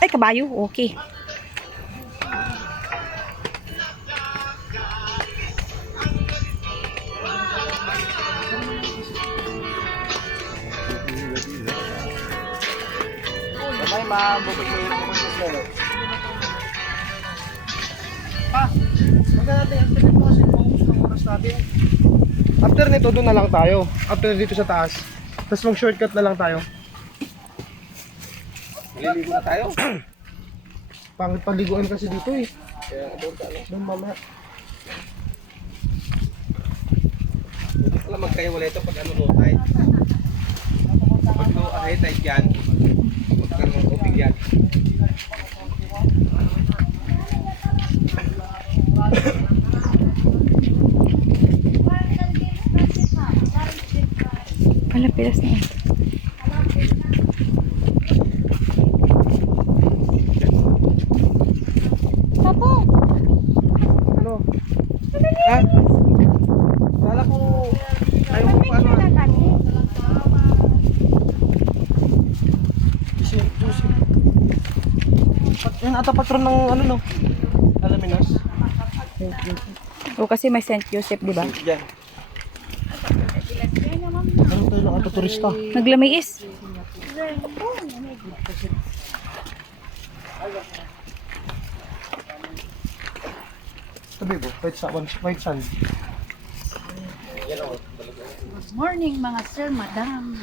Ay, kabayo. Okay. Kamay, mabukod mo yung mga pa, magka natin ang talit mo kasi focus ng oras natin. After nito, doon na lang tayo. After dito sa taas. Tapos mag shortcut na lang tayo. Maliligo na tayo. Pangit paliguan kasi dito eh. Kaya doon ka lang. Doon mamaya. Alam magkayo wala ito pag ano low tide. Pag low high tide yan, magkaroon ng tubig yan. Wala, pilas na yun. Tapo! Ano? Ha? Kala ko ayaw mo pa ano. Joseph. Yan ata patron ng ano no? Alaminos. O kasi may St. Joseph, di ba? Diyan. Parang tayo lang ata turista. Naglamiis. Sabi mo, white sand. Good morning mga sir, madam.